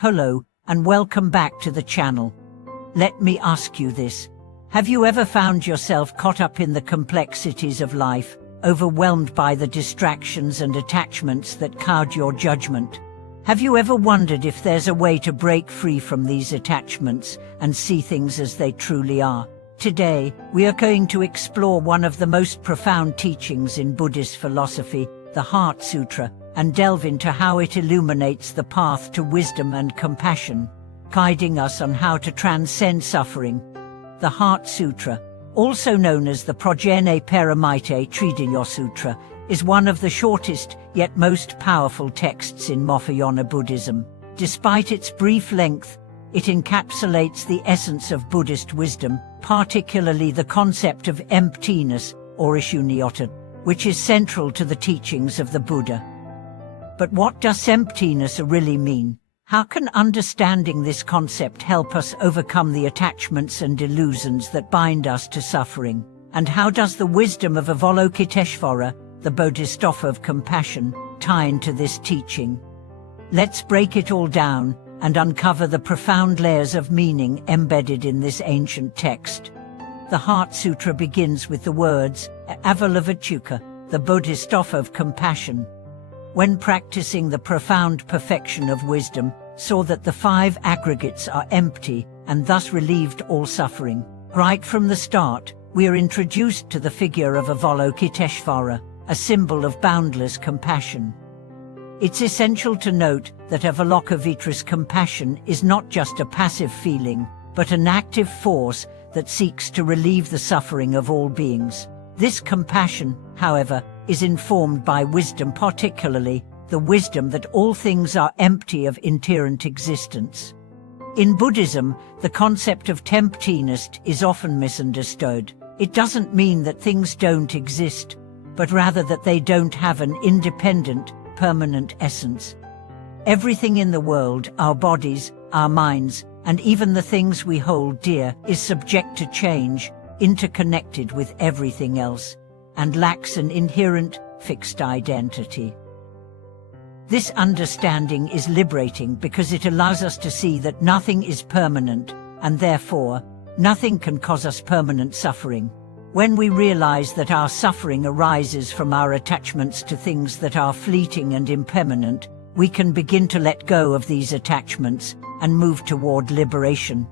Hello, and welcome back to the channel. Let me ask you this. Have you ever found yourself caught up in the complexities of life, overwhelmed by the distractions and attachments that cloud your judgment? Have you ever wondered if there's a way to break free from these attachments and see things as they truly are? Today, we are going to explore one of the most profound teachings in Buddhist philosophy, the Heart Sutra, and delve into how it illuminates the path to wisdom and compassion, guiding us on how to transcend suffering. The Heart Sutra, also known as the Prajna Paramita Tridiya Sutra, is one of the shortest yet most powerful texts in Mahayana Buddhism. Despite its brief length, it encapsulates the essence of Buddhist wisdom, particularly the concept of emptiness, or shunyata, which is central to the teachings of the Buddha. But what does emptiness really mean? How can understanding this concept help us overcome the attachments and illusions that bind us to suffering? And how does the wisdom of Avalokiteshvara, the Bodhisattva of compassion, tie into this teaching? Let's break it all down and uncover the profound layers of meaning embedded in this ancient text. The Heart Sutra begins with the words, Avalokiteshvara, the Bodhisattva of compassion, when practicing the profound perfection of wisdom, saw that the five aggregates are empty and thus relieved all suffering. Right from the start, we are introduced to the figure of Avalokiteshvara, a symbol of boundless compassion. It's essential to note that Avalokiteshvara's compassion is not just a passive feeling, but an active force that seeks to relieve the suffering of all beings. This compassion, however, is informed by wisdom, particularly the wisdom that all things are empty of inherent existence. In Buddhism, the concept of emptiness is often misunderstood. It doesn't mean that things don't exist, but rather that they don't have an independent, permanent essence. Everything in the world, our bodies, our minds, and even the things we hold dear, is subject to change, interconnected with everything else, and lacks an inherent, fixed identity. This understanding is liberating because it allows us to see that nothing is permanent, and therefore, nothing can cause us permanent suffering. When we realize that our suffering arises from our attachments to things that are fleeting and impermanent, we can begin to let go of these attachments and move toward liberation.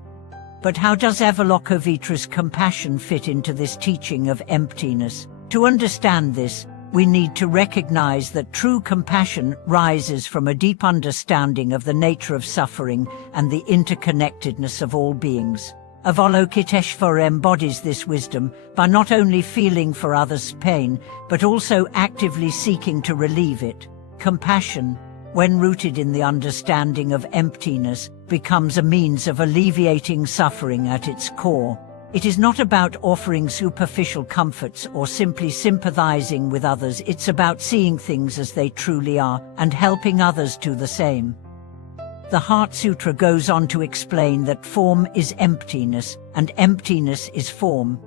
But how does Avalokiteshvara's compassion fit into this teaching of emptiness? To understand this, we need to recognize that true compassion rises from a deep understanding of the nature of suffering and the interconnectedness of all beings. Avalokiteshvara embodies this wisdom by not only feeling for others' pain, but also actively seeking to relieve it. Compassion, when rooted in the understanding of emptiness, becomes a means of alleviating suffering at its core. It is not about offering superficial comforts or simply sympathizing with others. It's about seeing things as they truly are and helping others do the same. The Heart Sutra goes on to explain that form is emptiness and emptiness is form.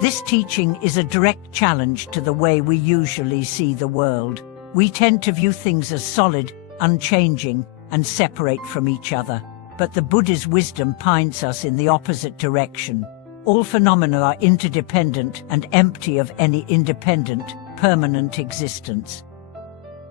This teaching is a direct challenge to the way we usually see the world. We tend to view things as solid, unchanging, and separate from each other. But the Buddha's wisdom points us in the opposite direction. All phenomena are interdependent and empty of any independent, permanent existence.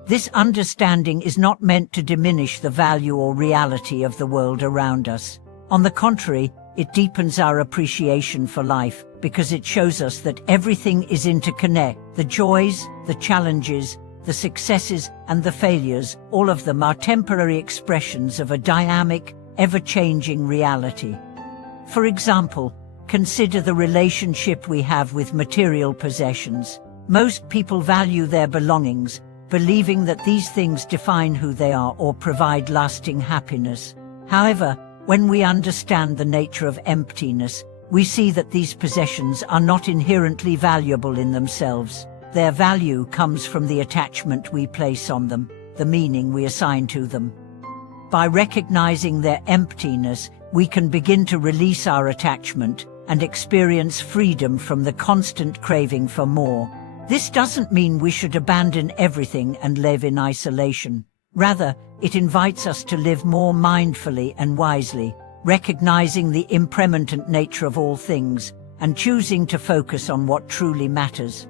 This understanding is not meant to diminish the value or reality of the world around us. On the contrary, it deepens our appreciation for life because it shows us that everything is interconnected. The joys, the challenges, the successes, and the failures, all of them are temporary expressions of a dynamic, ever-changing reality. For example, consider the relationship we have with material possessions. Most people value their belongings, believing that these things define who they are or provide lasting happiness. However, when we understand the nature of emptiness, we see that these possessions are not inherently valuable in themselves. Their value comes from the attachment we place on them, the meaning we assign to them. By recognizing their emptiness, we can begin to release our attachment and experience freedom from the constant craving for more. This doesn't mean we should abandon everything and live in isolation. Rather, It invites us to live more mindfully and wisely, recognizing the impermanent nature of all things, and choosing to focus on what truly matters.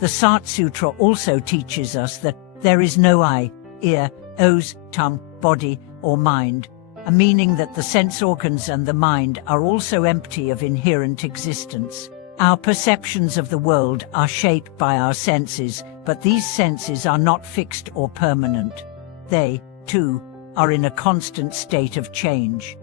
The Sutra also teaches us that there is no eye, ear, nose, tongue, body, or mind, a meaning that the sense organs and the mind are also empty of inherent existence. Our perceptions of the world are shaped by our senses, but these senses are not fixed or permanent. They, too, are in a constant state of change.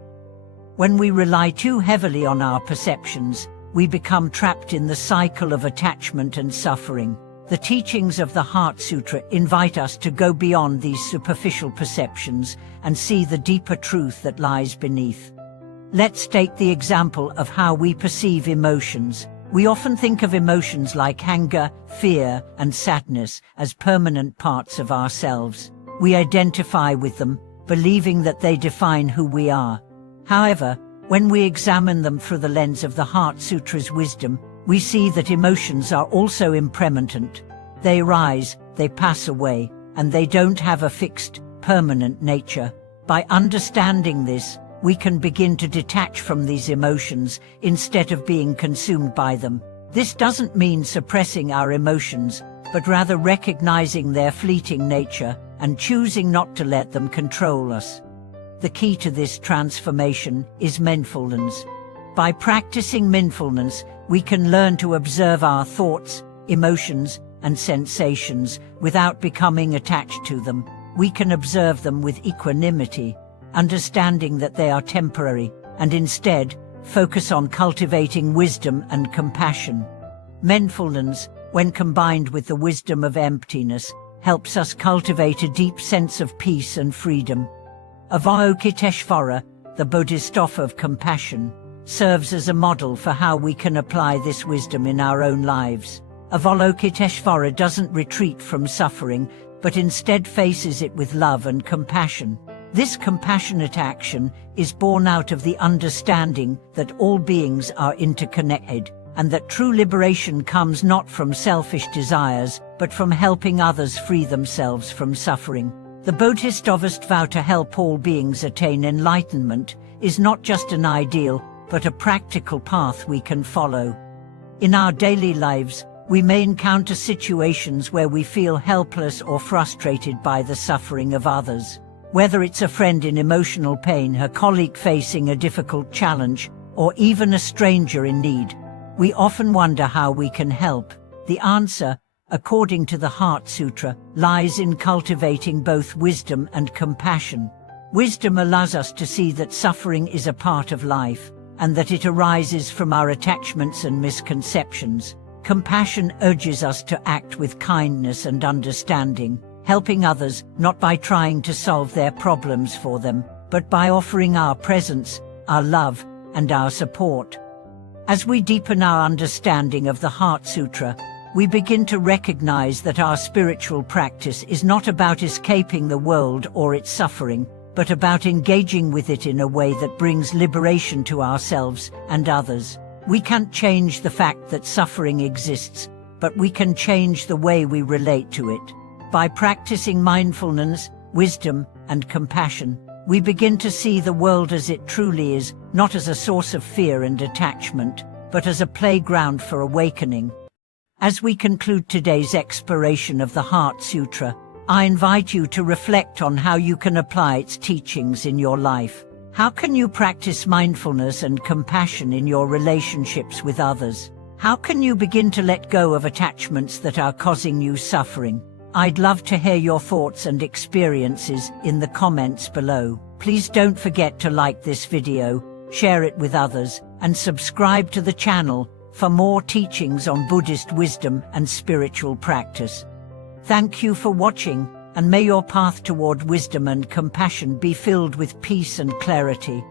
When we rely too heavily on our perceptions, we become trapped in the cycle of attachment and suffering. The teachings of the Heart Sutra invite us to go beyond these superficial perceptions and see the deeper truth that lies beneath. Let's take the example of how we perceive emotions. We often think of emotions like anger, fear, and sadness as permanent parts of ourselves. We identify with them, believing that they define who we are. However, when we examine them through the lens of the Heart Sutra's wisdom, we see that emotions are also impermanent. They rise, they pass away, and they don't have a fixed, permanent nature. By understanding this, we can begin to detach from these emotions instead of being consumed by them. This doesn't mean suppressing our emotions, but rather recognizing their fleeting nature and choosing not to let them control us. The key to this transformation is mindfulness. By practicing mindfulness, we can learn to observe our thoughts, emotions, and sensations without becoming attached to them. We can observe them with equanimity, understanding that they are temporary, and instead focus on cultivating wisdom and compassion. Mindfulness, when combined with the wisdom of emptiness, helps us cultivate a deep sense of peace and freedom. Avalokiteshvara, the Bodhisattva of compassion, serves as a model for how we can apply this wisdom in our own lives. Avalokiteshvara doesn't retreat from suffering, but instead faces it with love and compassion. This compassionate action is born out of the understanding that all beings are interconnected, and that true liberation comes not from selfish desires, but from helping others free themselves from suffering. The Bodhisattva's vow to help all beings attain enlightenment is not just an ideal, but a practical path we can follow. In our daily lives, we may encounter situations where we feel helpless or frustrated by the suffering of others. Whether it's a friend in emotional pain, a colleague facing a difficult challenge, or even a stranger in need, we often wonder how we can help. The answer, according to the Heart Sutra, lies in cultivating both wisdom and compassion. Wisdom allows us to see that suffering is a part of life, and that it arises from our attachments and misconceptions. Compassion urges us to act with kindness and understanding, helping others not by trying to solve their problems for them, but by offering our presence, our love, and our support. As we deepen our understanding of the Heart Sutra, we begin to recognize that our spiritual practice is not about escaping the world or its suffering, but about engaging with it in a way that brings liberation to ourselves and others. We can't change the fact that suffering exists, but we can change the way we relate to it. By practicing mindfulness, wisdom, and compassion, we begin to see the world as it truly is, not as a source of fear and attachment, but as a playground for awakening. As we conclude today's exploration of the Heart Sutra, I invite you to reflect on how you can apply its teachings in your life. How can you practice mindfulness and compassion in your relationships with others? How can you begin to let go of attachments that are causing you suffering? I'd love to hear your thoughts and experiences in the comments below. Please don't forget to like this video, share it with others, and subscribe to the channel for more teachings on Buddhist wisdom and spiritual practice. Thank you for watching, and may your path toward wisdom and compassion be filled with peace and clarity.